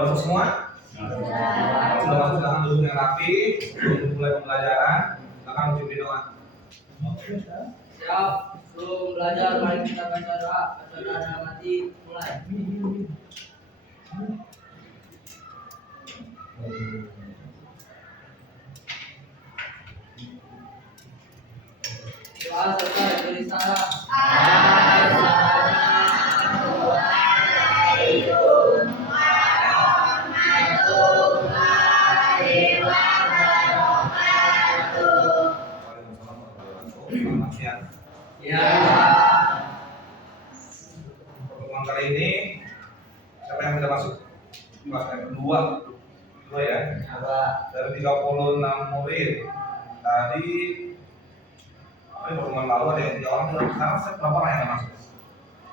Sudah masuk semua? Sudah. Sudah masuk, silahkan duduk yang rapi. Sebelum mulai pembelajaran, silakan pimpin doa. Siap. Sebelum belajar, mari kita baca doa. Baca doa dalam hati. Mulai. Doa selesai. Beri salam. Selamat siang. Ya. Pertemuan kali ini siapa yang sudah masuk? Kelas yang kedua ya. Dari 36 murid. Tadi pertemuan lalu ada yang 3 orang sudah sekarang berapa orang yang masuk?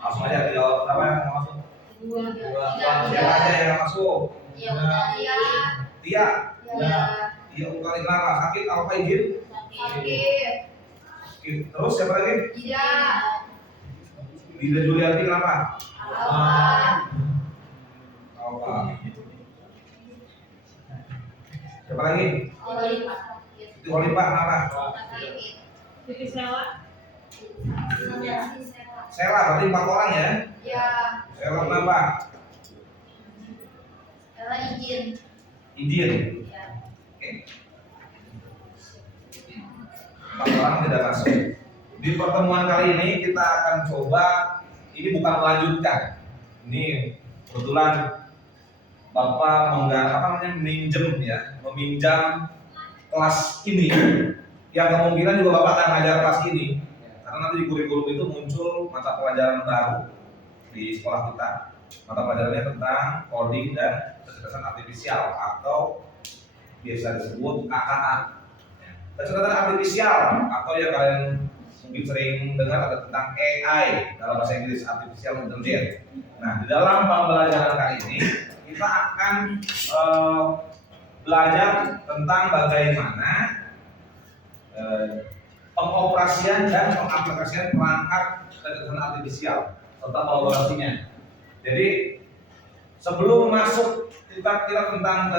Langsung aja dijawab, berapa yang masuk? Dua. Siapa aja yang masuk? Tia. Tia. Ya. Tia Utari Clara. Sakit apa izin? Sakit. Terus siapa lagi? Tidak. Lida Juliati kenapa? Awan. Apa? Siapa lagi? Oliver. Itu Olipa kenapa? Sakit. Sela berarti 4 orang ya? Ya. Sela kenapa? Ella izin. Izin. Ya. Oke. 4 orang tidak masuk. Di pertemuan kali ini kita akan coba, ini bukan melanjutkan. Ini kebetulan Bapak meminjam kelas ini. Yang kemungkinan juga Bapak akan ngajar kelas ini. Karena nanti di kurikulum itu muncul mata pelajaran baru di sekolah kita. Mata pelajarannya tentang coding dan kecerdasan artifisial atau biasa disebut KKA. Kecerdasan artifisial atau yang kalian mungkin sering dengar ada tentang AI dalam bahasa Inggris, artificial intelligence. Nah, di dalam pembelajaran kali ini kita akan belajar tentang bagaimana pengoperasian dan pengaplikasian perangkat kecerdasan artifisial serta kolaborasinya. Jadi sebelum masuk kita kira tentang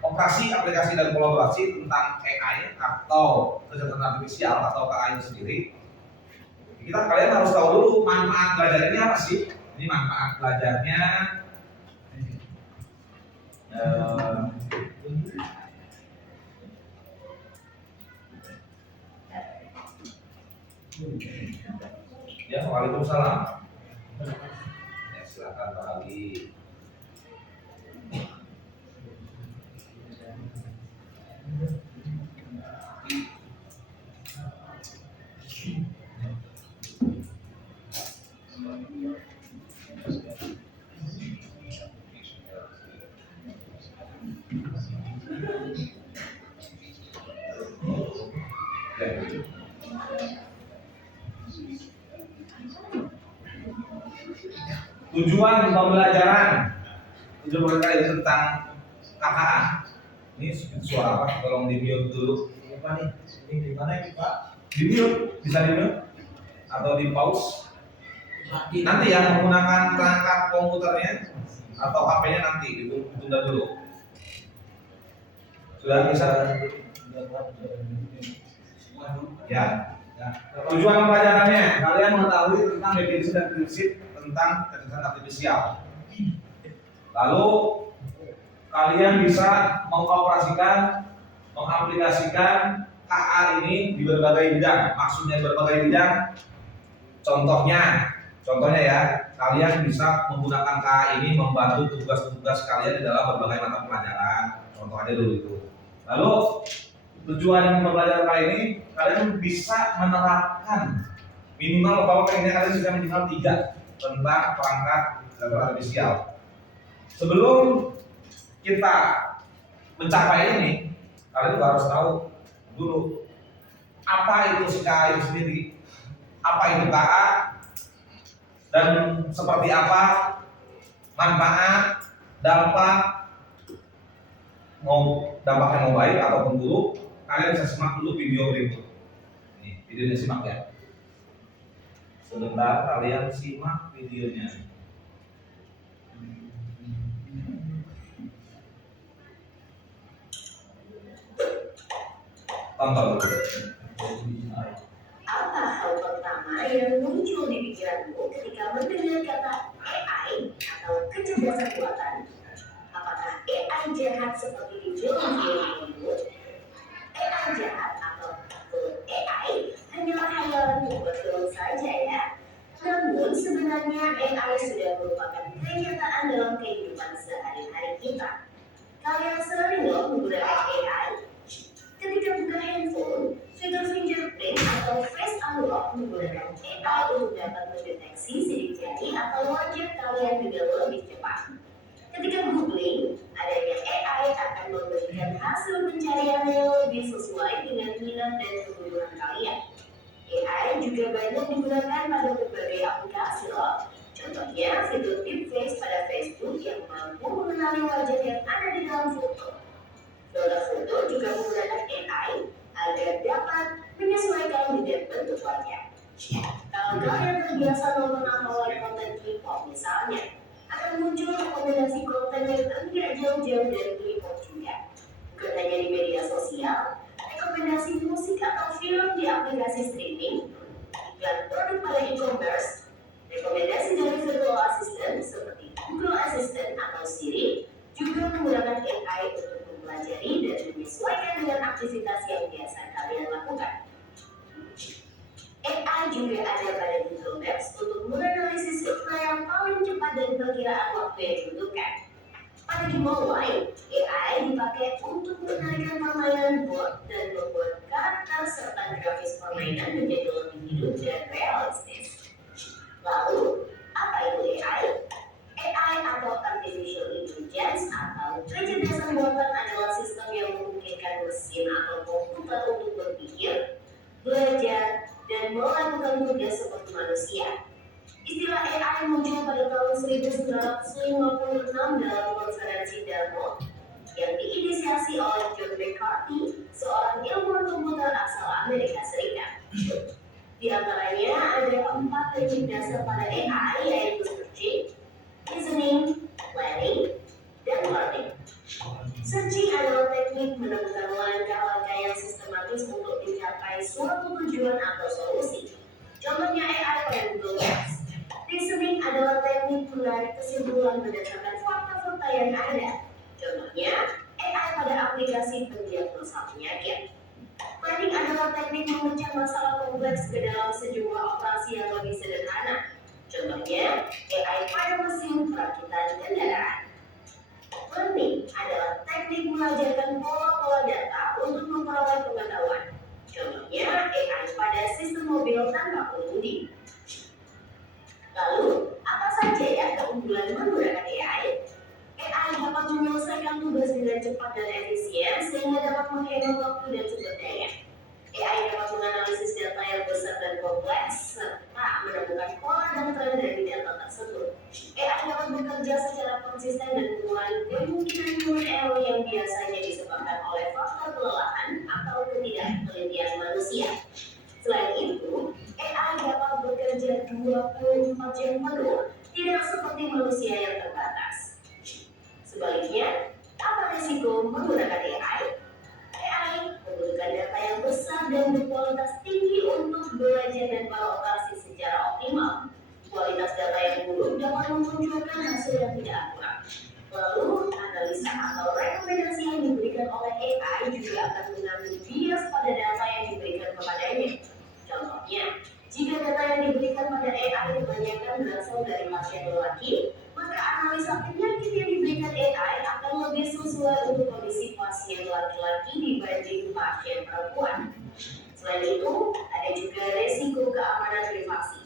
operasi, aplikasi dan kolaborasi tentang AI atau kecerdasan artifisial atau KAI itu sendiri, kalian harus tahu dulu manfaat belajar ini apa sih? Ini manfaat belajarnya ya, waalaikumsalam. Ya, silakan Pak Ali. Tujuan pembelajaran itu tentang KKA. Ini suara apa? Tolong di mute dulu. Apa nih? Ini di mana ini Pak? Di mute, bisa di mute atau di pause. Nanti ya menggunakan perangkat komputernya atau HP-nya nanti ditunda dulu. Sudah bisa? Ya. Tujuan pembelajarannya kalian mengetahui tentang definisi dan prinsip tentang kecerdasan artifisial. Lalu kalian bisa mengoperasikan, mengaplikasikan KA ini di berbagai bidang. Maksudnya berbagai bidang. Contohnya ya, kalian bisa menggunakan KA ini membantu tugas-tugas kalian di dalam berbagai mata pelajaran. Contoh aja dulu itu. Lalu tujuan pembelajaran kali ini kalian bisa menerapkan minimal kalian sudah minimal 3 tentang perangkat kecerdasan artifisial. Sebelum kita mencapai ini, kalian juga harus tahu dulu apa itu si KA itu sendiri, apa itu KA, dan seperti apa manfaat, dampaknya mau baik ataupun buruk. Kalian bisa simak dulu video berikut. Ini videonya, simak ya. Sebentar kalian simak videonya. Tonton. Apa hal pertama yang muncul di pikiranmu ketika mendengar kata AI atau kecerdasan buatan? Apakah AI jahat seperti di film-film Hollywood? AI jahat atau AI hanyalah hayalan pembuat film saja ya. Namun sebenarnya AI sudah merupakan kenyataan dalam kehidupan sehari-hari kita. Kalian sering loh menggunakan AI. Ketika buka handphone, fitur fingerprint atau face unlock menggunakan AI untuk dapat mendeteksi sidik jari atau wajah kalian dengan lebih cepat. Ketika googling, adanya AI akan memberikan hasil pencarian yang lebih sesuai dengan minat dan kebutuhan kalian. AI juga banyak digunakan pada berbagai aplikasi loh. Contohnya fitur deepfake pada Facebook yang mampu mengenali wajah yang ada di dalam foto. Download foto juga menggunakan AI agar dapat menyesuaikan dengan bentuk wajah. Kalau kalian terbiasa nonton atau like konten K-pop misalnya, akan muncul rekomendasi konten yang tidak jauh-jauh dari K-pop juga. Bukan hanya di media sosial, rekomendasi musik atau film di aplikasi streaming, iklan produk pada e-commerce, rekomendasi dari virtual assistant seperti Google Assistant atau Siri juga menggunakan AI untuk mempelajari dan menyesuaikan dengan aktivitas yang biasa kalian lakukan. AI juga ada pada Google Maps untuk menganalisis rute yang paling cepat dan perkiraan waktu yang dibutuhkan. Pada game online, AI dipakai untuk mengendalikan permainan board dan membuat karakter serta grafis permainan menjadi lebih hidup dan realistis. Lalu, apa itu AI? AI atau Artificial Intelligence atau kecerdasan buatan adalah sistem yang memungkinkan mesin atau komputer untuk berpikir, belajar, dan melakukan tugas seperti manusia. Istilah AI muncul pada tahun 1956 dalam konferensi Dartmouth yang diinisiasi oleh John McCarthy, seorang ilmuwan komputer asal Amerika Serikat. Di antaranya ada 4 teknik dasar pada AI yaitu searching, reasoning, planning, dan learning. Searching adalah teknik menemukan langkah-langkah yang sistematis untuk mencapai suatu tujuan atau solusi. Contohnya AI pada Google Maps. Reasoning adalah teknik menarik kesimpulan berdasarkan fakta-fakta yang ada. Contohnya AI pada aplikasi pendiagnosa penyakit. Planning adalah teknik memecah masalah kompleks ke dalam sejumlah operasi yang lebih sederhana. Contohnya AI pada mesin perakitan kendaraan. Learning adalah teknik mengajarkan pola-pola data untuk memperoleh pengetahuan. Contohnya AI pada sistem mobil tanpa pengemudi. Lalu, apa saja ya keunggulan menggunakan AI? AI dapat menyelesaikan tugas dengan cepat dan efisien sehingga dapat menghemat waktu dan sumber daya. AI dapat menganalisis data yang besar dan kompleks serta menemukan pola dan tren dari data tersebut. AI dapat bekerja secara konsisten dan mengurangi kemungkinan human error yang biasanya disebabkan oleh faktor kelelahan atau ketidaktelitian manusia. Selain itu, AI dapat bekerja 24 jam penuh, tidak seperti manusia yang terbatas. Sebaliknya, apa risiko menggunakan AI? AI membutuhkan data yang besar dan berkualitas tinggi untuk belajar dan beroperasi secara optimal. Kualitas data yang buruk dapat memunculkan hasil yang tidak akurat. Lalu, analisa atau rekomendasi yang diberikan oleh AI juga akan mengambil bias pada data yang diberikan kepadanya. Contohnya, jika data yang diberikan pada AI kebanyakan berasal dari pasien lelaki, maka analisa penyakit yang diberikan AI akan lebih sesuai untuk kondisi pasien laki-laki dibanding pasien perempuan. Selain itu, ada juga resiko keamanan privasi.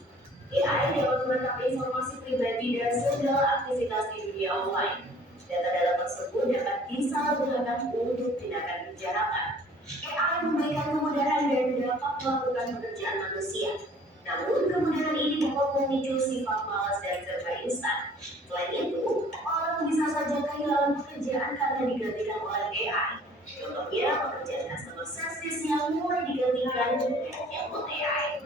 AI dapat menangkap informasi pribadi dan segala aktivitas di dunia online. Data-data tersebut dapat disalahgunakan untuk tindakan kejahatan. AI memberikan kemudahan dan dapat melakukan pekerjaan manusia. Namun, kemudahan ini dapat memicu sifat malas dan serba instan. Selain itu, orang bisa saja kehilangan pekerjaan karena digantikan oleh AI. Contohnya, pekerjaan customer service yang mulai digantikan dengan chatbot AI.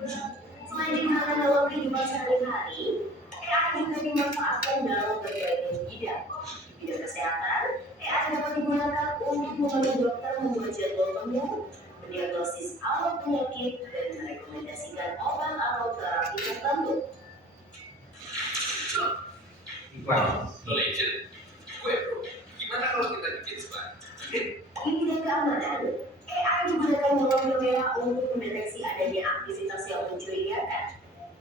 Selain digunakan dalam kehidupan sehari-hari, AI juga dimanfaatkan dalam berbagai bidang. Di bidang kesehatan, AI dapat digunakan untuk membantu dokter membuat jadwal temu, mendiagnosis alat penyakit, dan merekomendasikan obat atau terapi tertentu. Iklan. Legend. Gue bro, gimana kalau kita bikin sebar? Di bidang keamanan, AI digunakan dalam kamera untuk mendeteksi adanya aktivitas yang mencurigakan.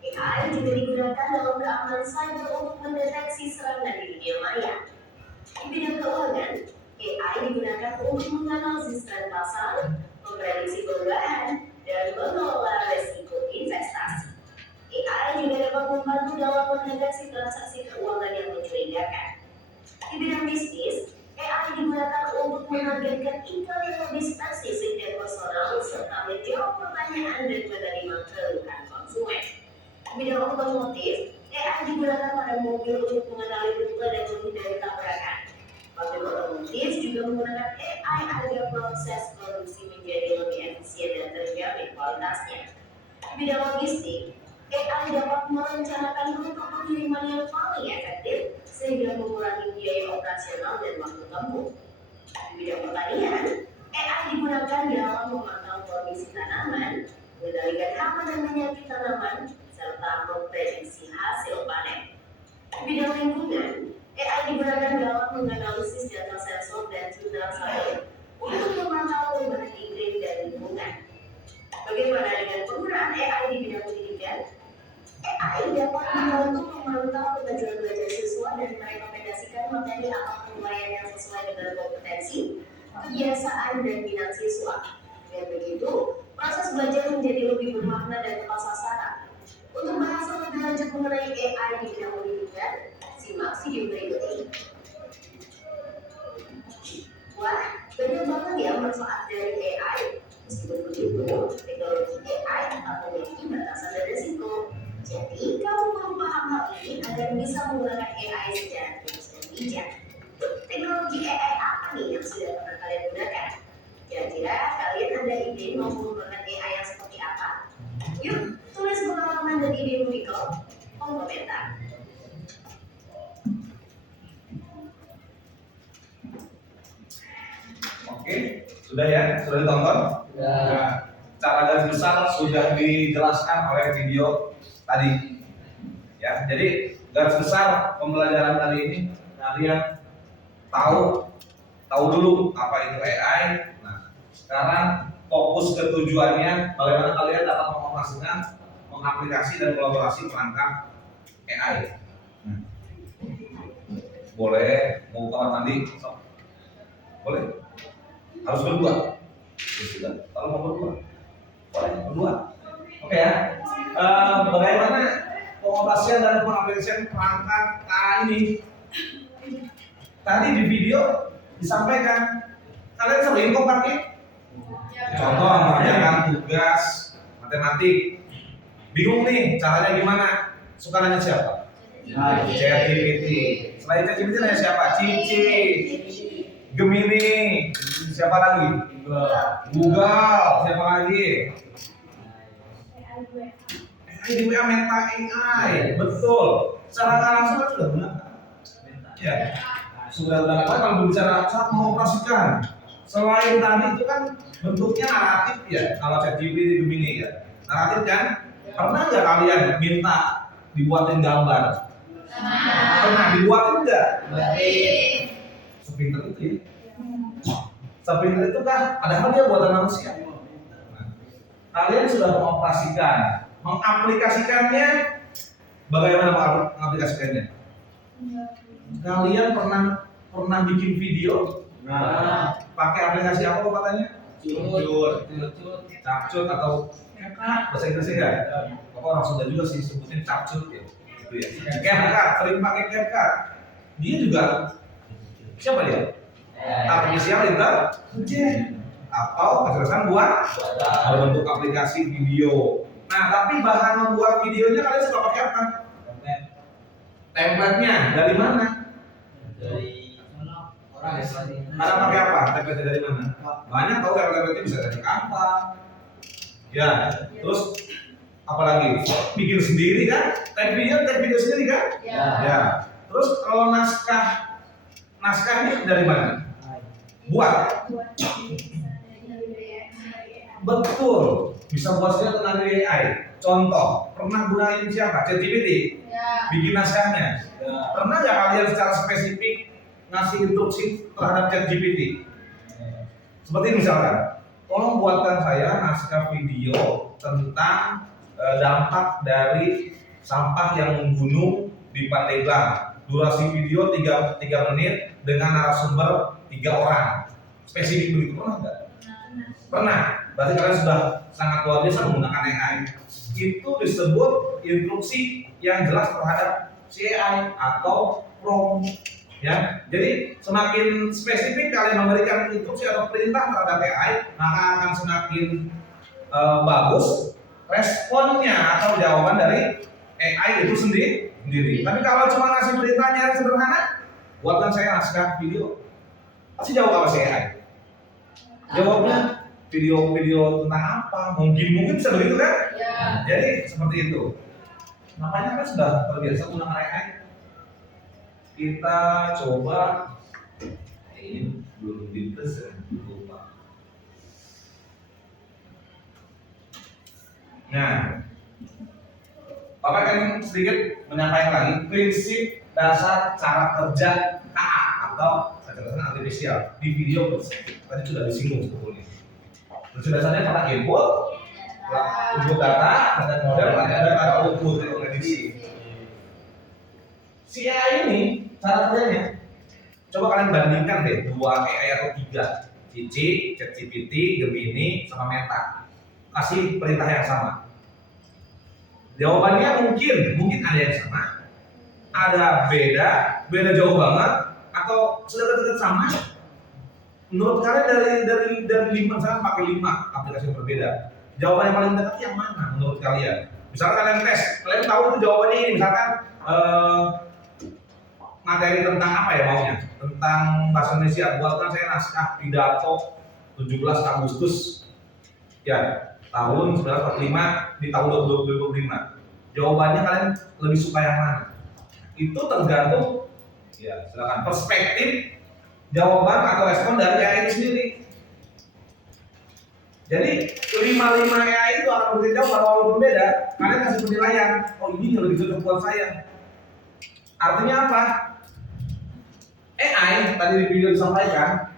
AI juga digunakan dalam keamanan cyber untuk mendeteksi serangan di dunia maya. Di bidang keuangan, AI digunakan untuk menganalisis tren pasar, memprediksi perubahan, dan mengelola resiko investasi. AI juga dapat membantu dalam mendeteksi transaksi keuangan yang mencurigakan. Di bidang bisnis, AI digunakan untuk menargetkan iklan yang lebih spesifik dan personal serta menjawab pertanyaan dan menerima keluhan konsumen. Di bidang otomotif, AI digunakan pada mobil untuk mengenali rute dan menghindari tabrakan. Pabrik otomotif juga menggunakan AI agar proses produksi menjadi lebih efisien dan terjamin kualitasnya. Di bidang logistik, AI dapat merencanakan rute pengiriman yang paling efektif sehingga mengurangi biaya operasional dan waktu tempuh. Di bidang pertanian, AI digunakan dalam memantau kondisi tanaman, mengendalikan hama dan penyakit tanaman, serta memprediksi hasil panen. Di bidang lingkungan, AI digunakan dalam menganalisis data sensor dan citra satelit untuk memantau perubahan iklim dan lingkungan. Bagaimana dengan penggunaan AI di bidang pendidikan? AI dapat membantu memantau kemajuan belajar siswa dan merekomendasikan materi atau penilaian yang sesuai dengan kompetensi, kebiasaan, dan minat siswa. Dengan begitu, proses belajar menjadi lebih bermakna dan tepat sasaran. Untuk bahas lebih lanjut mengenai AI di bidang pendidikan, simak video berikut ini. Wah, banyak banget ya manfaat dari AI. Meskipun begitu, teknologi AI tak memiliki batasan dan risiko. Jadi, kamu perlu paham hal ini agar bisa menggunakan AI secara kritis dan bijak. Teknologi AI apa nih yang sudah pernah kalian gunakan? Kira-kira kalian ada ide mau menggunakan AI yang seperti apa? Yuk, tulis pengalaman dan idemu di kolom komentar. Oke, sudah ya? Sudah ditonton? Nah, cara garis besar sudah dijelaskan oleh video tadi. Ya, jadi garis besar pembelajaran kali ini kalian tahu dulu apa itu AI. Nah, sekarang fokus ke tujuannya, bagaimana kalian dapat mengoperasikan, mengaplikasi dan kolaborasi perangkat AI. Nah, boleh mau kamar mandi? Boleh? Harus berdua. Ya sudah, kalau mau berdua, boleh berdua. Oke ya. Bagaimana pengoperasian dan pengaplikasian perangkat AI ini? Tadi di video disampaikan, kalian sering kok pakai. Contoh mengerjakan tugas matematik. Bingung nih caranya gimana? Suka nanya siapa? ChatGPT. Selain ChatGPT nanya siapa? Cici, Gemini, siapa lagi? Google, siapa lagi? AI di WA Meta AI, betul. Secara nggak langsung kan sudah gunakan. Ya, sudah gunakan. Kalau berbicara saat mengoperasikan, selain tadi itu kan bentuknya naratif ya. Kalau ChatGPT, Gemini ya, naratif kan. Pernah nggak kalian minta dibuatin gambar? Pernah dibuatin nggak? Sepinter itu ya. Sepinter itu kan, padahal dia buatan manusia. Nah, kalian sudah mengoperasikan, mengaplikasikannya. Bagaimana mengaplikasikannya? Kalian pernah bikin video? Pakai aplikasi apa katanya? Capcut atau bahasa Inggrisnya ya? Pokoknya orang Sunda juga sih sebutin capcut ya. Gitu ya. CapCut, sering pakai CapCut. Dia juga siapa dia? Artificial intelligence atau kecerdasan buat berbentuk aplikasi video. Nah, tapi bahan membuat videonya kalian suka pakai apa? Template-nya dari mana? Dari orang yang Ada pakai apa? Template dari mana? Banyak tahu template-nya bisa dari Canva. Ya, terus apalagi bikin sendiri kan? Tag video sendiri kan? Ya. Terus kalau naskahnya dari mana? Buat. Betul, bisa buat sendiri tentang AI. Contoh, pernah gunain siapa? ChatGPT? Ya. Bikin naskahnya. Pernah nggak kalian secara spesifik ngasih instruksi terhadap ChatGPT? Seperti misalkan, tolong buatkan saya naskah video tentang dampak dari sampah yang menggunung di Pandeglang. Durasi video 3 menit dengan narasumber 3 orang. Spesifik begitu pernah nggak? Pernah. Berarti kalian sudah sangat luar biasa menggunakan AI. Itu disebut instruksi yang jelas terhadap si AI atau prompt. Ya, jadi semakin spesifik kalian memberikan instruksi atau perintah terhadap AI, maka akan semakin bagus responnya atau jawaban dari AI itu sendiri. Tapi kalau cuma ngasih perintahnya yang sederhana, buatkan saya naskah video, pasti jawab apa sih AI? Jawabnya video tentang apa? Mungkin bisa begitu kan? Ya. Jadi seperti itu. Makanya kan sudah terbiasa menggunakan AI. Kita coba ini belum dites ya, lupa. Nah, Bapak kan sedikit menyampaikan lagi prinsip dasar cara kerja KA atau kecerdasan artifisial di video tadi sudah disinggung sebetulnya. Prinsip dasarnya pada input data, ada model, ada output yang prediksi. Si AI ini cara kerjanya, coba kalian bandingkan deh 2 AI atau 3, Cici, ChatGPT, Gemini, sama Meta. Kasih perintah yang sama. Jawabannya mungkin ada yang sama, ada beda jauh banget, atau sudah dekat sama. Menurut kalian dari 5, misalkan pakai 5 aplikasi yang berbeda, jawaban yang paling dekat yang mana menurut kalian? Misalkan kalian tes, kalian tahu itu jawabannya ini, misalkan materi tentang apa ya maunya? Tentang bahasa Indonesia, buatkan saya naskah pidato 17 Agustus ya tahun 1945 di tahun 2025. Jawabannya kalian lebih suka yang mana? Itu tergantung ya silakan perspektif jawaban atau respon dari AI itu sendiri. Jadi 5 AI itu akan berbeda walaupun beda. Kalian kasih penilaian, oh ini yang lebih cocok buat saya. Artinya apa? AI tadi di video disampaikan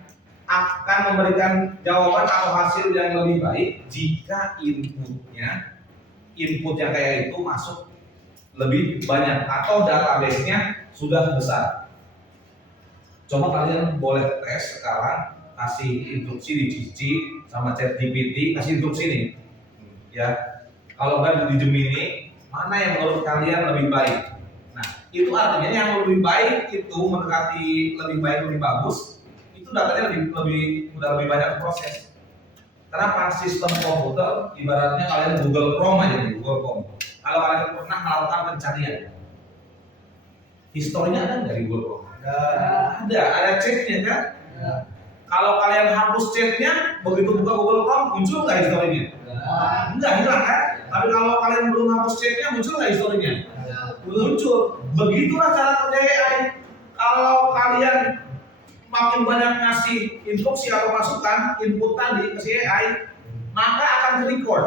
akan memberikan jawaban atau hasil yang lebih baik jika input yang kayak itu masuk lebih banyak atau database-nya sudah besar. Coba kalian boleh tes sekarang, kasih instruksi di Cici sama ChatGPT, kasih instruksi nih. Ya, kalau nggak di Gemini, mana yang menurut kalian lebih baik? Nah, itu artinya yang lebih baik itu mendekati lebih baik, lebih bagus, itu datanya udah lebih banyak proses. Kenapa? Sistem komputer ibaratnya kalian Google Chrome aja nih, Google Chrome. Kalau kalian pernah melakukan pencarian, historinya ada nggak di Google Chrome? Ada chatnya kan? Kalau kalian hapus chatnya, begitu buka Google Chrome muncul nggak historinya? Enggak, hilang kan? Tapi kalau kalian belum hapus chatnya, muncul nggak historinya? Muncul. Begitulah cara kerja AI. Kalau kalian makin banyak ngasih instruksi atau masukan input tadi ke si AI, maka akan record,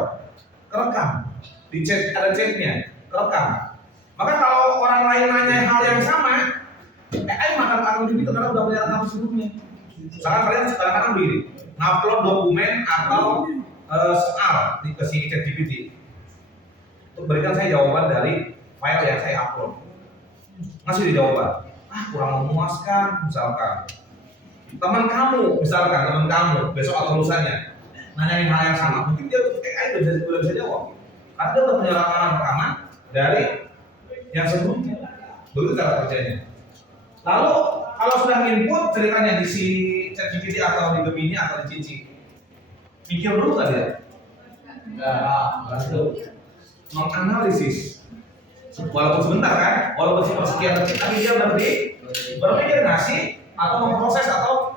kerekam di chat, ada chatnya, kerekam. Maka kalau orang lain nanya hal yang sama, AI akan begitu karena udah punya rekaman sebelumnya. Misalkan kalian sekarang begini, ngupload dokumen atau soal di ke si ChatGPT untuk berikan saya jawaban dari file yang saya upload. Ngasih di jawaban, kurang memuaskan misalkan. Teman kamu besok atau lusanya nanyain hal yang sama, mungkin dia AI udah bisa jawab karena dia udah punya rekaman dari yang sebelumnya. Begitu cara kerjanya. Lalu kalau sudah input ceritanya di si ChatGPT atau di Gemini atau di Cici, mikir dulu nggak dia? Enggak. Menganalisis walaupun sebentar kan, walaupun sekian detik, tapi dia berpikir ngasih atau memproses atau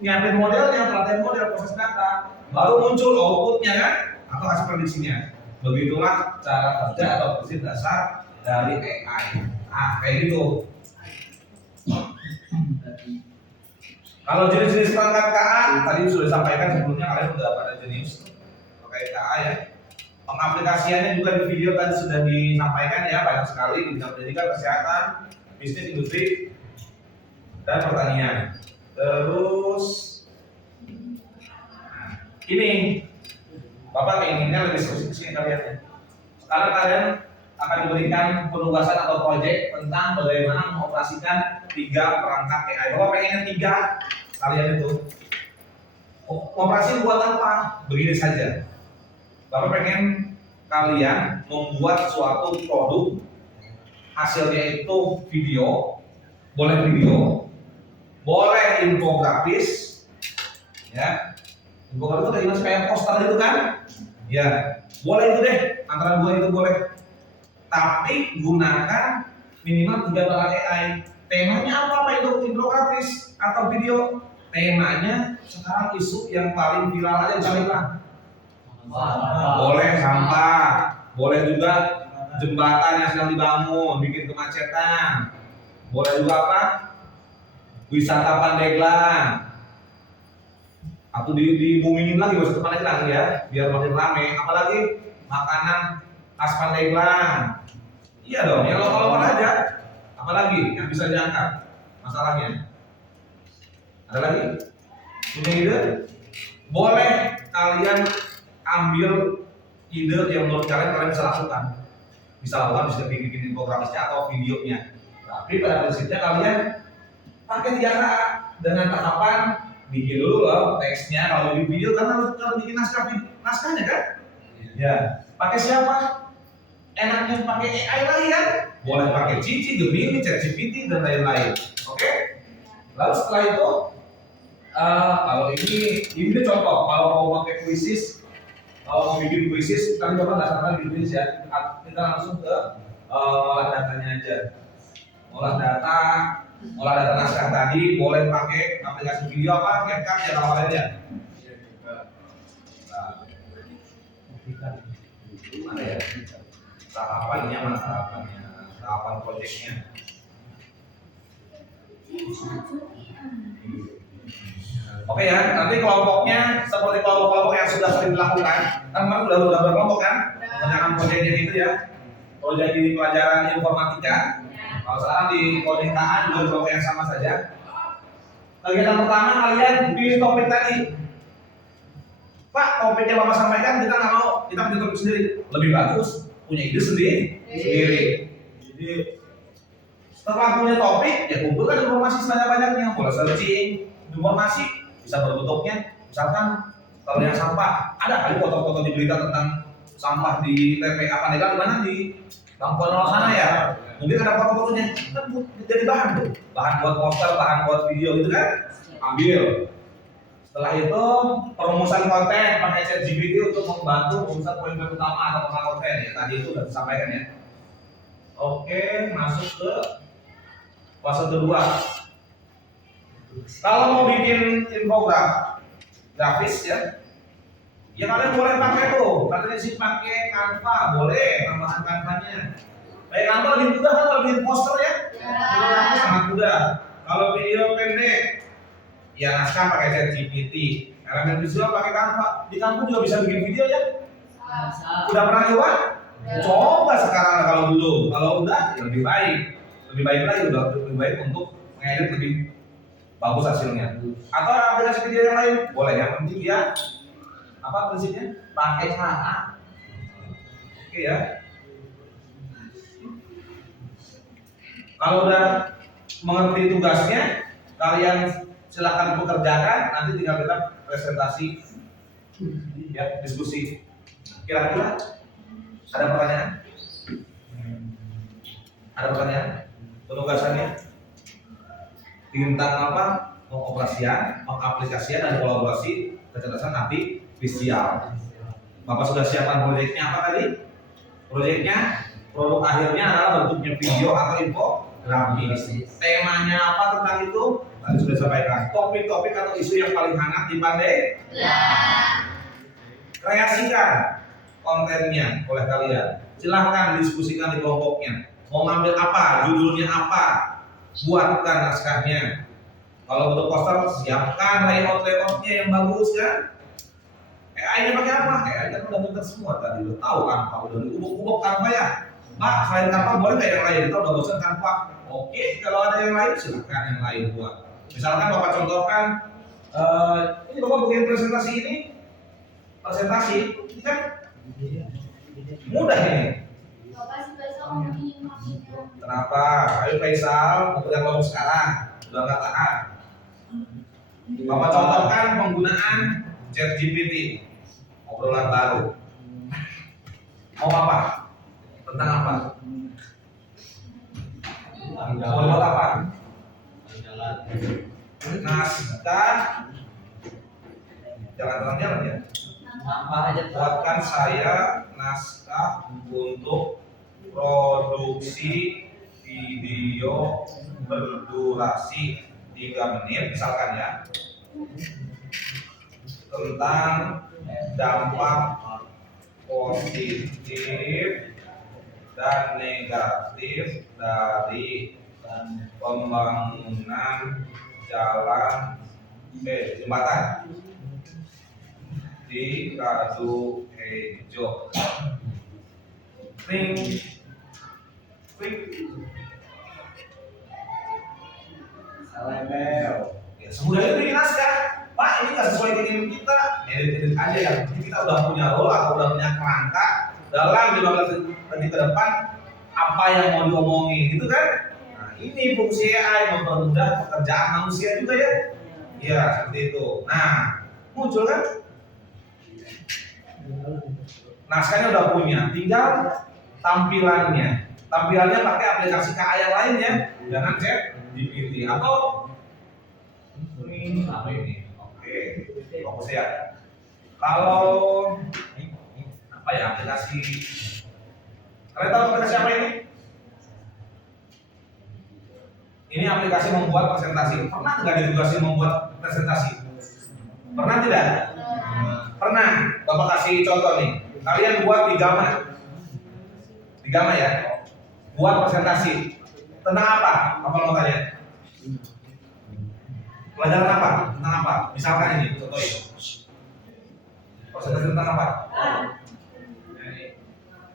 nyiapin modelnya, pelatihan model, proses data, baru muncul outputnya kan, atau hasil prediksinya. Begitulah cara kerja atau prinsip dasar dari AI. Kayak gitu. Kalau jenis-jenis perangkat KA tadi sudah disampaikan sebelumnya, kalian sudah pada jenis terkait KA ya. Pengaplikasiannya juga di video tadi sudah disampaikan ya, banyak sekali di bidang pendidikan, kesehatan, bisnis, industri, dan pertanian. Terus ini Bapak inginnya lebih spesifik kalian ya. Sekarang kalian akan diberikan penugasan atau proyek tentang bagaimana mengoperasikan 3 perangkat AI. Bapak pengennya 3 kalian itu. Operasi buat apa? Begini saja. Bapak pengen kalian membuat suatu produk, hasilnya itu video, boleh infografis, ya. Infografis itu kayak poster itu kan? Ya, boleh itu deh, antara 2 itu boleh. Tapi gunakan minimal 3 perangkat AI. Temanya apa itu infografis atau video? Temanya sekarang isu yang paling viral aja misalnya boleh sampah, boleh juga jembatan yang sedang dibangun, bikin kemacetan, boleh juga apa? Wisata Pandeglang, atau dibumingin lagi wisata Pandeglang ya, biar makin rame. Apalagi makanan khas Pandeglang. Iya dong, ya lokal-lokal aja. Apalagi yang bisa diangkat masalahnya. Ada lagi? Punya ide? Boleh kalian ambil ide yang menurut kalian bisa lakukan. Bisa lakukan, bisa bikin infografisnya atau videonya. Tapi pada prinsipnya kalian pakai 3 dengan tahapan bikin dulu loh teksnya kalau di video, karena kalau bikin naskahnya kan? Ya. Pakai siapa? Enaknya pakai AI lagi kan? Boleh pakai Cici, Gemini, ChatGPT dan lain-lain. Oke? Lalu setelah itu kalau ini contoh, kalau mau pakai kuisis, kalau mau bikin kuisis, kan coba nggak salah di kuisis ya, kita langsung ke olah datanya aja. Olah data naskah tadi, boleh pakai aplikasi video apa, CapCut ya kalau kalian ya. Mana ya? Tahapan proyeknya. Oke ya, nanti kelompoknya seperti kelompok-kelompok yang sudah sering dilakukan. Kan kemarin udah berkelompok kan? Penanganan proyeknya itu ya. Proyek di pelajaran informatika. Kalau sekarang di coding KA juga kelompok yang sama saja. Kegiatan pertama kalian pilih topik tadi. Pak, topik yang Bapak sampaikan kita nggak mau, kita punya topik sendiri. Lebih bagus punya ide sendiri. Jadi setelah punya topik, ya kumpulkan informasi sebanyak-banyaknya. Boleh searching informasi, bisa berbentuknya, misalkan kalau yang sampah, ada kali foto-foto di berita tentang sampah di TPA Pandeglang di mana, di Lampuan sana ya. Mungkin ada foto-fotonya, kan jadi bahan tuh, bahan buat poster, bahan buat video gitu kan, ambil. Setelah itu perumusan konten pakai ChatGPT untuk membantu perumusan poin-poin utama atau tentang konten ya, tadi itu sudah disampaikan ya. Oke, masuk ke fase kedua. Kalau mau bikin infografis ya kalian boleh pakai tuh, katanya sih pakai Canva, boleh tambahan Canva-nya. Kayak Canva lebih mudah kan kalau bikin poster ya? Canva sangat mudah. Kalau video pendek, ya naskah pakai ChatGPT. Elemen visual pakai Canva. Di Canva juga bisa bikin video ya? Udah pernah coba? Coba sekarang kalau belum. Kalau udah, ya lebih baik. Lebih baik lagi, udah lebih baik untuk mengedit lebih bagus hasilnya. Atau aplikasi video yang lain boleh, yang penting ya apa prinsipnya, pakai cara. Oke ya, kalau udah mengerti tugasnya kalian silahkan pekerjakan, nanti tinggal kita presentasi ya, diskusi. Kira-kira ada pertanyaan? Ada pertanyaan? Penugasannya tentang apa? Pengoperasian, pengaplikasian dan kolaborasi kecerdasan artifisial. Bapak sudah siapkan proyeknya apa tadi? Proyeknya, produk akhirnya adalah bentuknya video atau infografis. Temanya apa tentang itu? Tadi sudah sampaikan. Topik-topik atau isu yang paling hangat di Pandeglang. Kreasikan kontennya oleh kalian. Silahkan diskusikan di kelompoknya. Mau ngambil apa? Judulnya apa? Buatkan naskahnya. Kalau untuk poster, siapkan layout-layoutnya yang bagus kan. AI-nya pakai apa? AI-nya udah muter semua tadi, udah tahu kan, Pak udah ubuk-ubuk Canva ya. Pak, selain Canva boleh nggak yang lain? Kita udah bosan Canva. Oke, kalau ada yang lain silakan yang lain buat. Misalkan Bapak contohkan, ini Bapak bikin presentasi ini kan mudah ini. Bapak si Faisal ngomongin maksudnya. Kenapa? Ayo Faisal, mau yang ngomong sekarang, udah nggak tahan. Bapak contohkan penggunaan ChatGPT, obrolan baru. Mau apa? Tentang apa? Mau buat apa? Naskah. Jangan jalan-jalan ya. Buatkan saya naskah untuk produksi video berdurasi 3 menit misalkan ya, tentang dampak positif dan negatif dari pembangunan jembatan di Kadu Hejo. Kring, kring. Ya, semudah itu bikin naskah. Pak, ini nggak sesuai keinginan kita, edit aja ya. Kita udah punya role atau udah punya kerangka dalam 15 menit ke depan apa yang mau diomongin, gitu kan? Nah, ini fungsi AI mempermudah pekerjaan manusia juga ya. Iya, seperti itu. Nah, muncul kan? Naskahnya udah punya, tinggal tampilannya. Tampilannya pakai aplikasi KA yang lain ya, jangan ChatGPT atau ini apa ini? Oke, fokus ya. Kalau apa ya aplikasi? Kalian tahu aplikasi apa ini? Ini aplikasi membuat presentasi. Pernah nggak ditugasi membuat presentasi? Pernah tidak? Pernah. Bapak kasih contoh nih. Kalian buat di Gamma ya. Buat presentasi tentang apa? Apa mau tanya? Pelajaran apa? Tentang apa? Misalkan ini contohnya. Presentasi tentang apa?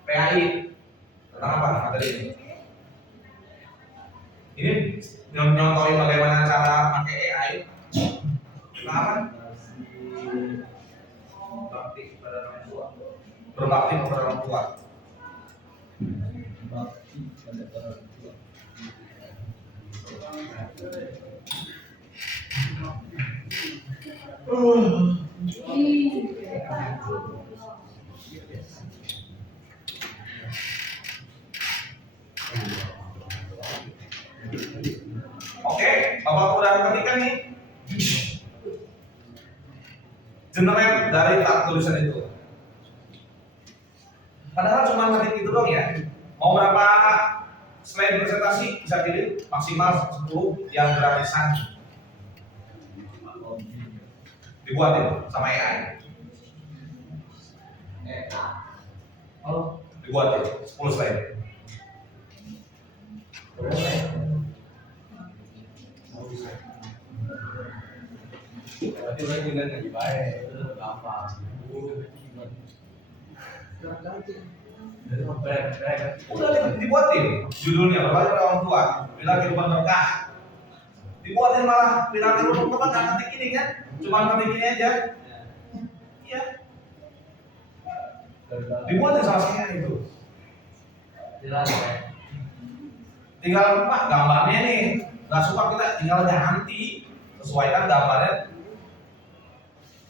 PAI. Tentang apa materi ini? Ini nyontohin bagaimana cara pakai AI. Tentang apa? Berbakti kepada orang tua. Oke, Bapak udah ketikkan nih. Generate dari tulisan itu. Padahal cuma ngetik itu doang ya. Mau berapa slide presentasi bisa pilih maksimal 10 yang gratisan. Dibuatin sama AI. Dibuatin 10 slide. Berarti udah tinggal lagi baik, gampang. Udah dibuatin judulnya berbagi orang tua, bilang kehidupan berkah. Dibuatin malah bilang kehidupan berkah nggak ngetik ini kan, cuma ngetik ini aja. Iya. Dibuatin sama saya itu. Tinggal Pak gambarnya nih, nggak suka kita tinggal ganti, sesuaikan gambarnya.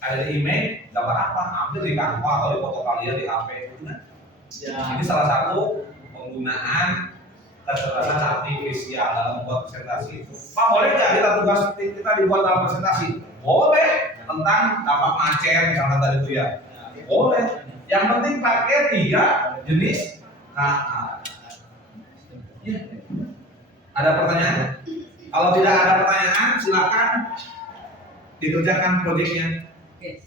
Ada di email, gambar apa? Ambil di Canva atau di foto kalian di HP. Ini salah satu penggunaan kecerdasan artifisial dalam membuat presentasi. Pak, boleh nggak kita dibuat dalam presentasi? Boleh. Tentang dampak macet misalnya tadi itu ya. Boleh. Yang penting pakai 3 jenis kata. Ada pertanyaan? Kalau tidak ada pertanyaan, silakan dikerjakan proyeknya.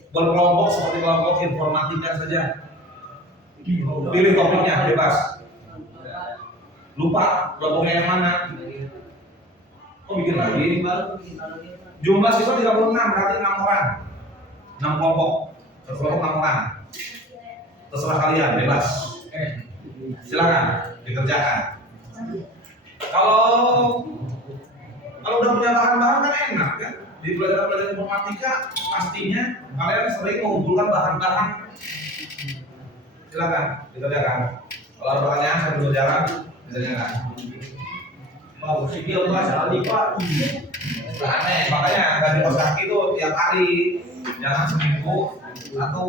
Berkelompok seperti kelompok informatika saja. Pilih topiknya bebas. Lupa kelompoknya yang mana? Oh bikin lagi. Jumlah siswa 36 berarti 6 orang, 6 kelompok. Berkelompok 6 orang. Terserah kalian, bebas. Silakan dikerjakan. Kalau udah punya bahan-bahan kan enak kan? Di pelajaran informatika pastinya kalian sering mengumpulkan bahan-bahan. Silakan dikerjakan. Kalau ada pertanyaan saya berjalan, dikerjakan. Pak, musiknya Pak, sekali Pak. Aneh, makanya ganti kaos kaki itu tiap hari, jangan seminggu satu.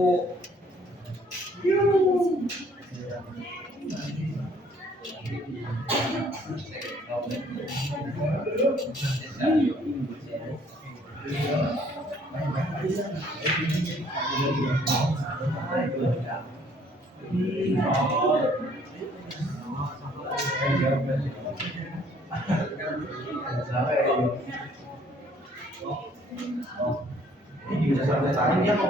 Ini bisa sampai tadi dia mau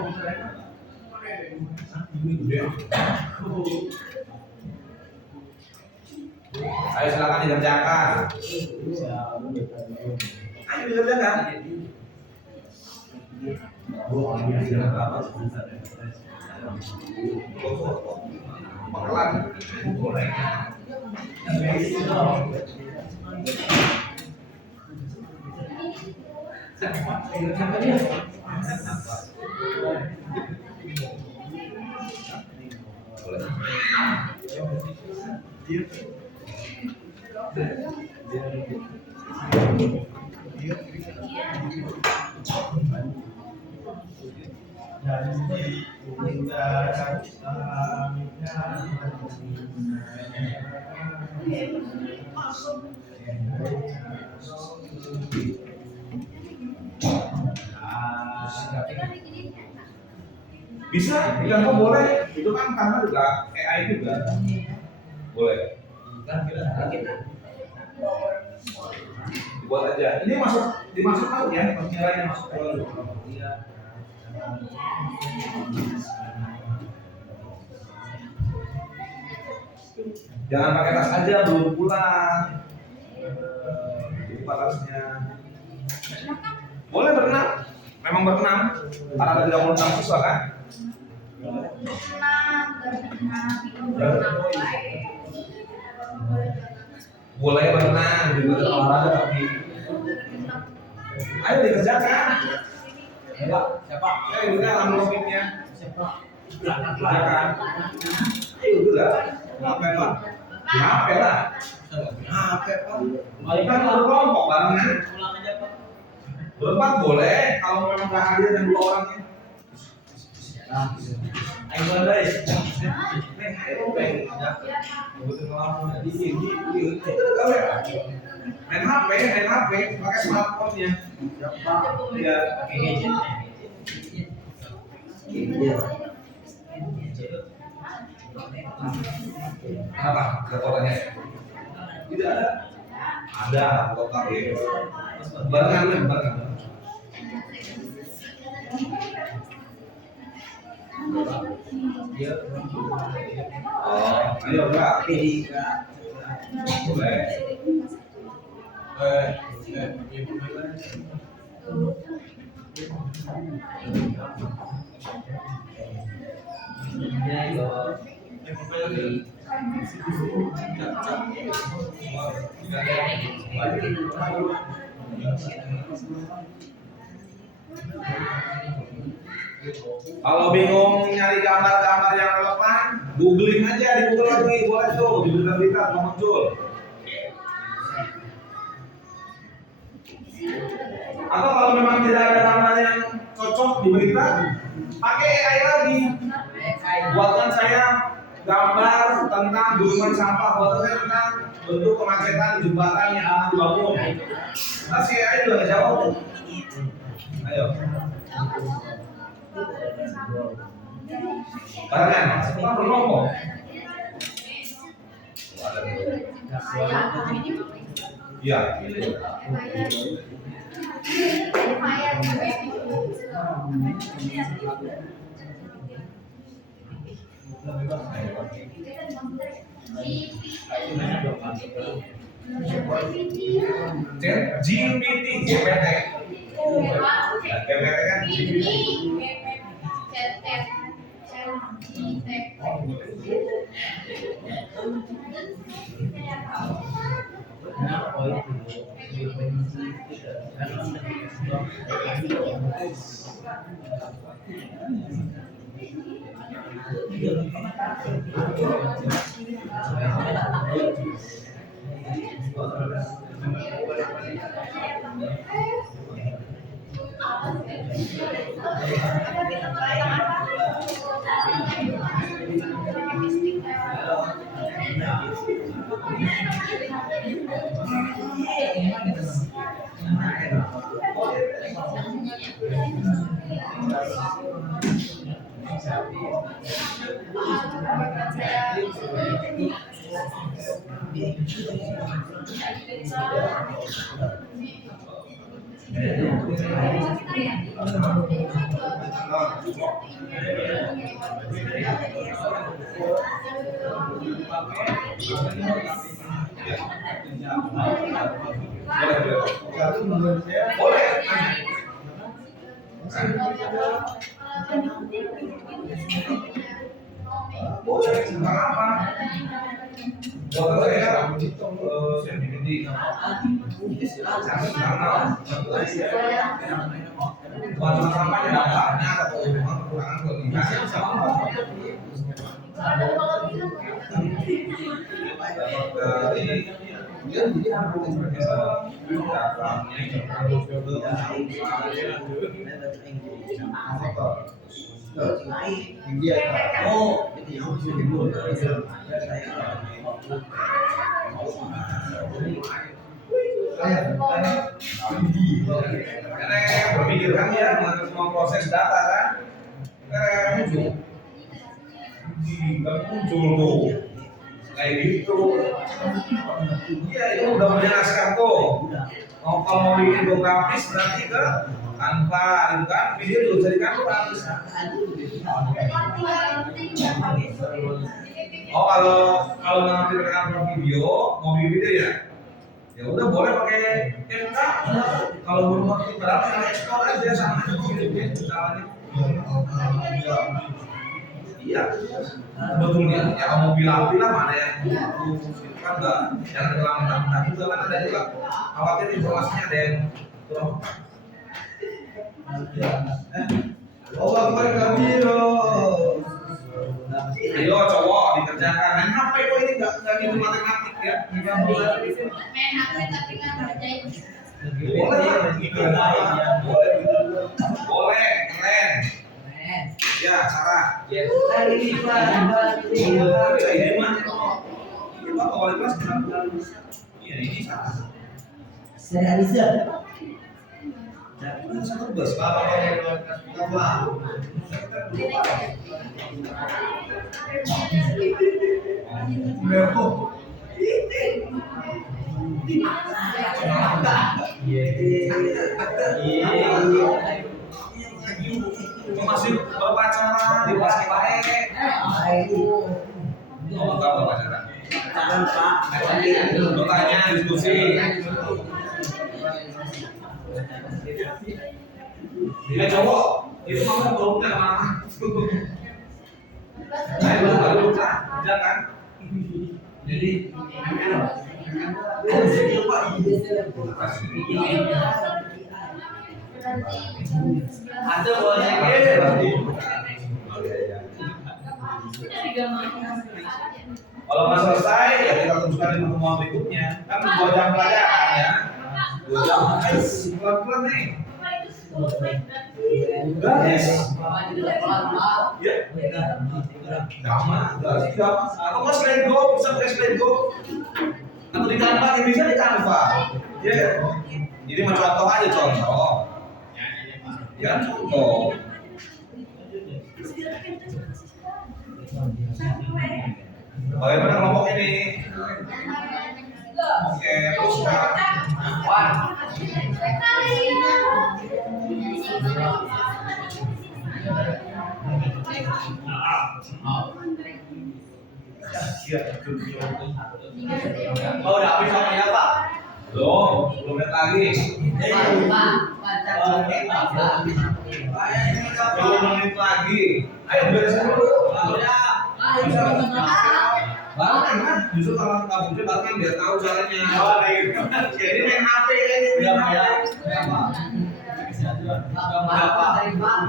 Ayo silakan dikerjakan. Ayo dikerjakan. Pelan. Boleh. Bisa, bilang kok boleh. Itu kan karena juga AI juga. Boleh. Buat aja. Ini dimasuk tahu ya, nilainya masuk dulu. Jangan pakai tas aja, belum pulang. Lupa tasnya. Boleh berenang, memang berenang. Karena ada 36 siswa kan? Boleh berenang, juga olahraga tapi. Ayo dikerjakan. Siapa? Ayo udah ambil topiknya. Siapa? Kerjakan. Ayo udah. apa Pak? Ya apa lah? Apa Pak? Kita mau kelompok barengan. Berempat boleh, kalau memang nggak hadir dan 2 orangnya. Ayo guys. Main HP, pakai smartphone-nya. Ya, kenapa? Ada kotaknya? Tidak ada. Ada kotak ya. Barengan. Oh, ayo Kak. Boleh. Kalau bingung nyari gambar-gambar yang relevan, googling aja di Google lagi, boleh tuh di berita muncul. Atau kalau memang tidak ada gambar yang cocok di berita, pakai AI lagi. Buatkan saya gambar tentang gunungan sampah, buatkan saya tentang bentuk kemacetan di jembatan yang akan dibangun. Nah, si AI juga nggak jawab. Ayo. Barengan, semua berkelompok. Iya. GPT kan GPT. Boleh. Boleh, tentang apa? Buat saya, sensitivity. Buat sampahnya dampaknya atau kekurangan kelebihannya sama apa? Karena berpikir kan ya mengenai semua proses data kan, muncul tuh kayak gitu. Iya itu udah menjelaskan tuh. Kalau mau bikin grafis berarti ke Canva gitu kan, video juga bisa di Canva bisa. Oh kalau nanti rekaman video, mau bikin video ya udah boleh pakai MK. Kalau belum ngerti berapa yang ekspor aja sama aja kirim misalnya. Iya, sebetulnya ya kamu bilang mana yang kan enggak yang dalam itu kan ada juga khawatir informasinya ada yang kurang. Allah Akbar. Ayo cowok dikerjakan. Main HP kok ini nggak gitu matematik ya? Main HP tapi nggak ngerjain. Boleh, keren. Ya, Sarah. Yes. Ini mah. Ini mah awal kelas iya ini Sarah. Saya Riza. Ini satu bus. Masih berpacaran di pas baik. Oh, enggak berpacaran. Jangan Pak. Lo tanya diskusi. Ini cowok, itu kamu belum kenal. Saya belum jangan. Jadi, Ada boleh. Kalau nggak selesai, ya kita teruskan di pertemuan berikutnya. Kan 2 jam pelajaran ya. 2 jam. Pelan-pelan nih. Guys. Ya. Gampang. Atau nggak slide go, bisa pakai slide go. Atau di Canva, yang bisa di Canva. Ya. Ini mah contoh aja contoh. Ya contoh. Bagaimana kelompok ini? Oke, teruskan. Oh, udah habis waktunya, Pak. Belum lihat lagi. 10 menit lagi. Ayo beresin dulu. Barengan kan? Justru kalau gabungnya barengan biar tahu caranya. Oh, kayak gitu. Jadi main HP kayaknya. Berapa ya? Berapa? Berapa dari Pak?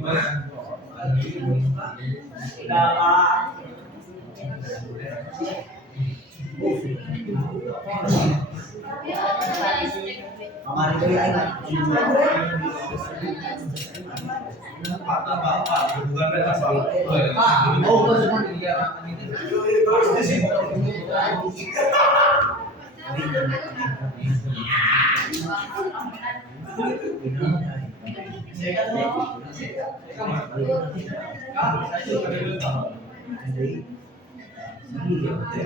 Gimana? Berapa? Kamar itu ya ingat. Pak, bukan beda Pak. Pak, oh kok semua dia Terus di sini.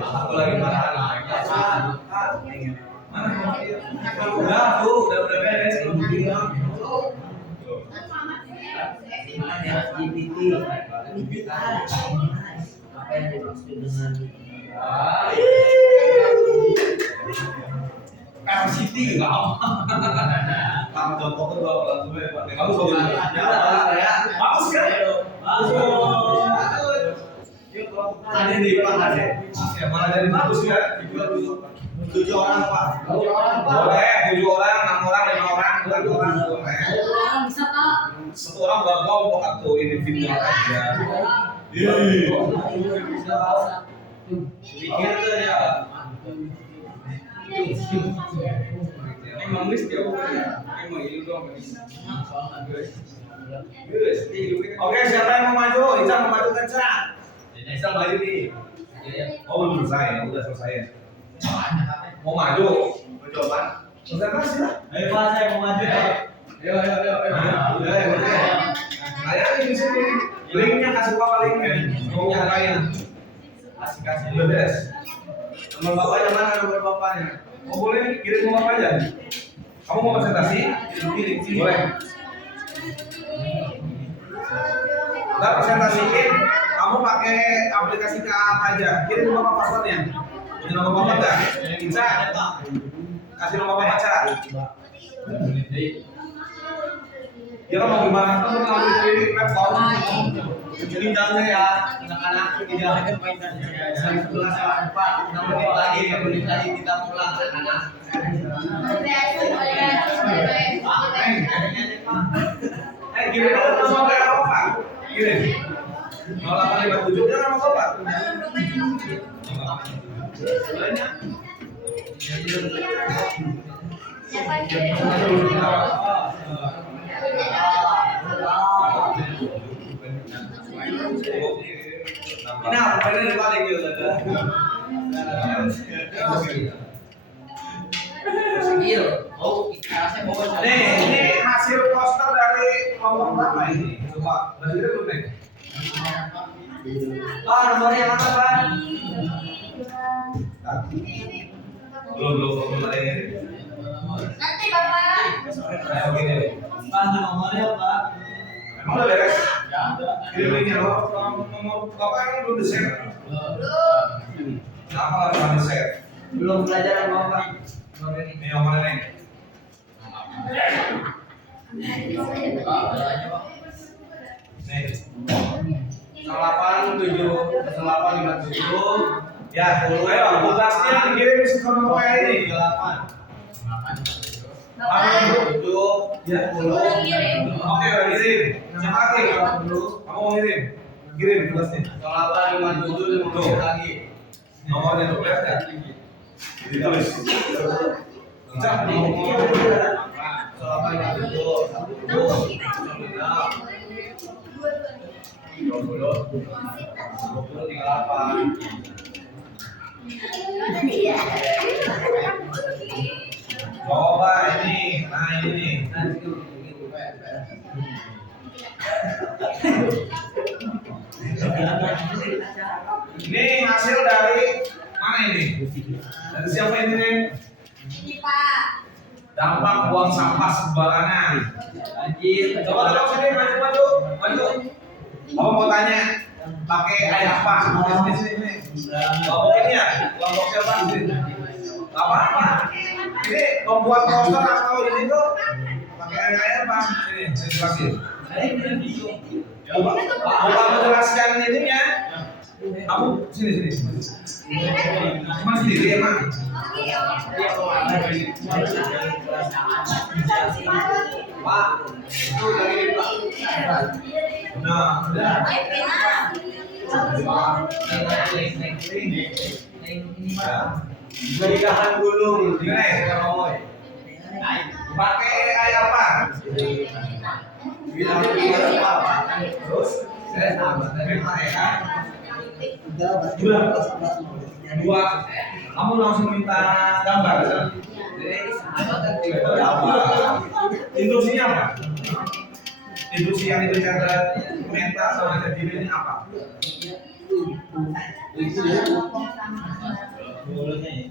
Aku lagi marah lagi. Udah tuh, udah beres. GPT. Apa yang dimaksud dengan LCD nggak apa. Kamu contoh kedua pelan dulu ya Pak. Kamu bagus. Bagus kan? Ada nih Pak, ada. Ya mana jadi bagus ya? 7 orang Pak. Boleh 7 orang, 6 orang, 5 orang, 2 orang boleh. orang bisa tak? 1 orang buat kelompok atau individual aja. Pikir tuh ya. Emang wis jauh ya. Emang ini dong. Oke, siapa yang mau maju? Ica mau maju kan, Ca? Bisa maju nih. Oh, belum selesai, udah selesai ya. Mau maju? Mau coba? Presentasi lah. Ayo Pak, saya mau maju ya. Ayo. Udah ya, udah ya. Saya di sini. Linknya kasih Bapak linknya. Mau ngapain? Kasih. Udah beres. Nomor bapaknya mana nomor bapaknya? Oh, boleh kirim nomor apa aja? Kamu mau presentasi? Kirim. Boleh. Ntar presentasiin, kamu pakai aplikasi apa aja? Kirim nomor passwordnya. Ini nomor bapak nggak? Bisa. Kasih nomor bapak Ca. Ya mau gimana? Kamu ngambil di webcom. Jadi jangan ya, anak-anak tidak jam 11:04, 6 menit lagi kita pulang anak-anak. Kirim aja nomor WA Bapak. Kirim. 0857 nya nama Bapak. Nah, benar dibalik gitu. skill? Oh, saya bawa Ini hasil poster dari kelompok berapa ini? Coba, berarti belum nih? Pak, nomornya mana, Pak? Belum ada ini. Nanti Bapak. Ayo gini. Pak, nomornya Pak. Emang udah beres? Kirim linknya loh. Nomor bapak emang belum di-share? Belum. Kenapa nggak pernah di-share? Belum belajar sama Pak. Ini nomornya nih. Nih. 0857. Ya, ayo tugasnya dikirim ke nomor WA ini. 38. Bapak. 7. Ya, Udah kirim. Oke, udah kirim. Siapa lagi? Kamu mau kirim? Kirim tugasnya. 0857 5 menit lagi. Nomornya tuh lihat nggak? Ditulis. Bisa. 0857 Iya. Coba ini, nah ini nih. Ini hasil dari mana ini? Dari siapa ini nih? Ini Pak. Dampak buang sampah sembarangan. Anjir. Coba tolong sini maju. Kamu mau tanya pakai air apa? Sini. Kelompok ini ya? Kelompok siapa? Sini. Gak apa-apa. Ini membuat poster atau ini tuh pakai air apa? Sini, saya jelasin. Bukan menjelaskan ininya. Kamu sini. Cuma sendiri ya, Mak? Pak, itu lagi Pak. Nah, udah. Ayo, Pina. Pernikahan gunung. Pakai AI apa? Bilang apa? Terus? Dua. Kamu langsung minta gambar. Instruksinya apa? Instruksi yang diberikan ke Meta sama ChatGPT ini apa?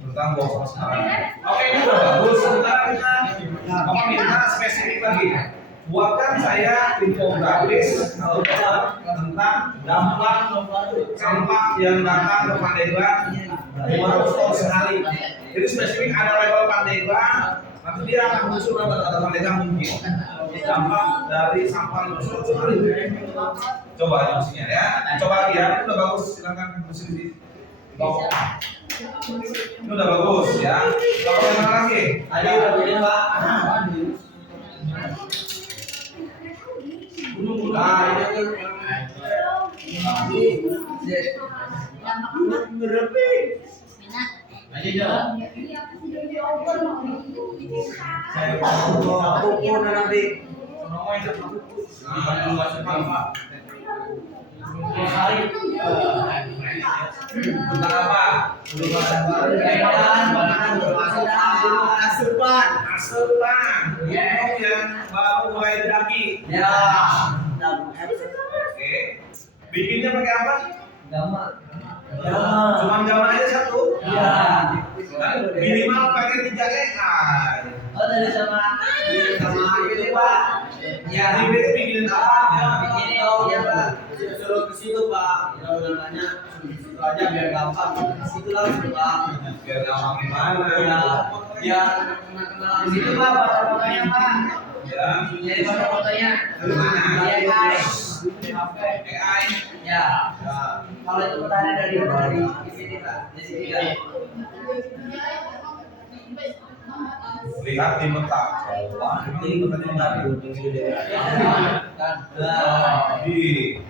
Tentang box sekarang. Oke, ini udah bagus. Sekarang kita minta spesifik lagi. Buatkan saya infografis tentang dampak sampah yang datang ke Pandeglang 200 ton sehari. Jadi spesifik ada level Pandeglang, nanti dia akan muncul kata-kata Pandeglang mungkin dampak dari sampah 200 ton sehari. Coba instruksinya ya. Coba lagi ya. Ini udah bagus. Silakan mesin di bawah. Ini udah bagus ya. Coba yang lagi. Ayo udah begini Pak. Nah, ini Tentang apa? asupan. Yang baru mulai daki. Ya. Oke. Bikinnya pakai apa? Gamma. Cuma gambar aja satu. Ya. Dan minimal pakai 3 AI. Oh, tadi sama itu Pak. Ya, di bikinin apa? ini oh ya Pak. Suruh ke situ Pak. Jangan nanya situ aja biar gampang. Ke situ langsung Pak. Biar gampang gimana? Ya, biar kenal-kenal Di situ Pak, foto-fotonya Pak. Ya. Jadi foto-fotonya. Dari mana? Dari AI. AI. Ya. Ya. Kalau itu pertanyaan dari di sini Pak. Di sini ya. Lihat di meta. Wah, ini pertanyaan tadi. Kan. Di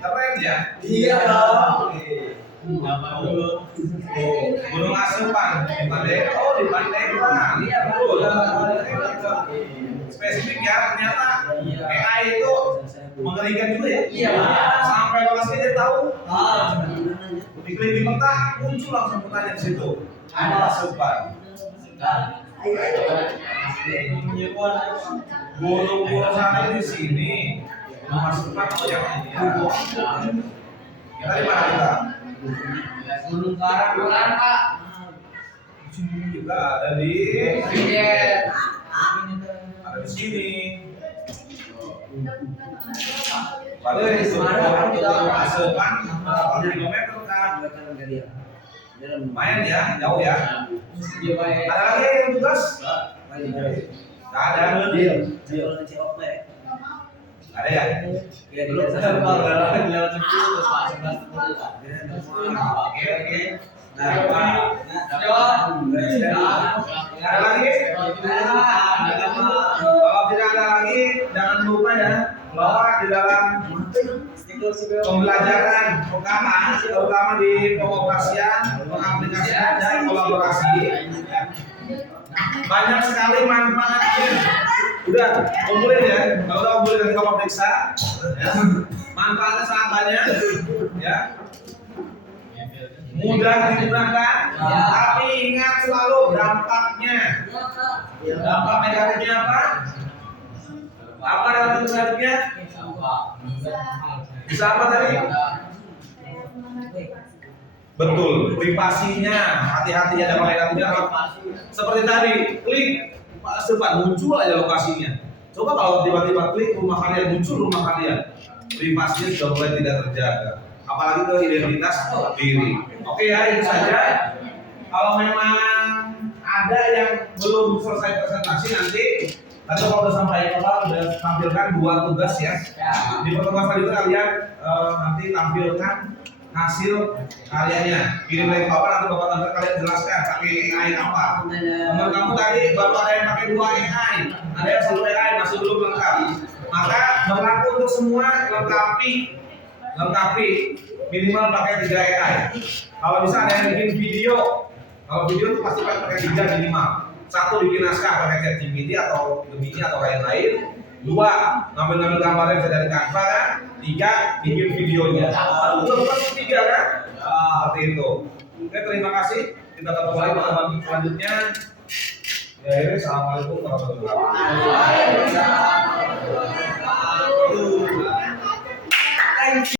keren ya. Iya dong. Gunung Asupan di Pandeglang. Di Pandeglang. Iya betul. Spesifik ya, ternyata AI itu mengerikan juga ya. Iya. Sampai lokasinya dia tahu. Ah, Diklik di peta muncul langsung pertanyaan di situ. Gunung Asupan. Gunung sana di sini. Gunung Asupan itu yang ini ya. Kita di mana kita? Gunung Karang Pak. Kita ada di Iya. ada di sini. Balik di Gunung Asupan 8 kilometer kan. Lumayan ya, jauh ya. Ada lagi yang tugas? Nggak ada. Ada ya? belum lewat 10 Pak. 11 Oke. Nah, Pak. Ada lagi? Kalau tidak ada lagi, jangan lupa ya bahwa di dalam pembelajaran terutama di pengoperasian, pengaplikasian dan kolaborasi banyak sekali manfaatnya. Udah kumpulin ya, kalau udah kumpulin nanti kamu periksa. Ya. Manfaatnya sangat banyak, ya. Mudah digunakan, tapi ingat selalu dampaknya. Dampak negatifnya apa? Apa dampak negatifnya? Bisa apa tadi? Betul, privasinya, hati-hati ya dampak negatifnya apa? Seperti tadi, klik sempat muncul aja lokasinya. Coba kalau tiba-tiba klik rumah kalian, muncul rumah kalian, privasinya sudah mulai tidak terjaga. Apalagi ke identitas diri. Oke ya, itu saja. Kalau memang ada yang belum selesai presentasi nanti kalau udah sampai total udah tampilkan 2 tugas ya. Di pertemuan selanjutnya kalian nanti tampilkan hasil karyanya. Kirim link Bapak, nanti Bapak tanda kalian jelaskan pakai AI apa. Teman kamu tadi Bapak ada yang pakai 2 AI, ada yang 1 AI masih belum lengkap. Maka berlaku untuk semua lengkapi minimal pakai 3 AI. Kalau bisa ada yang bikin video, kalau video itu pasti pakai 3 minimal. 1 bikin naskah pakai ChatGPT atau Gemini atau lain-lain. 2 ngambil gambarnya bisa dari Canva kan. 3 bikin videonya. Belum masuk 3 kan? Seperti itu. Oke, terima kasih. Kita ketemu lagi pertemuan selanjutnya. Ya, ini assalamualaikum warahmatullahi wabarakatuh.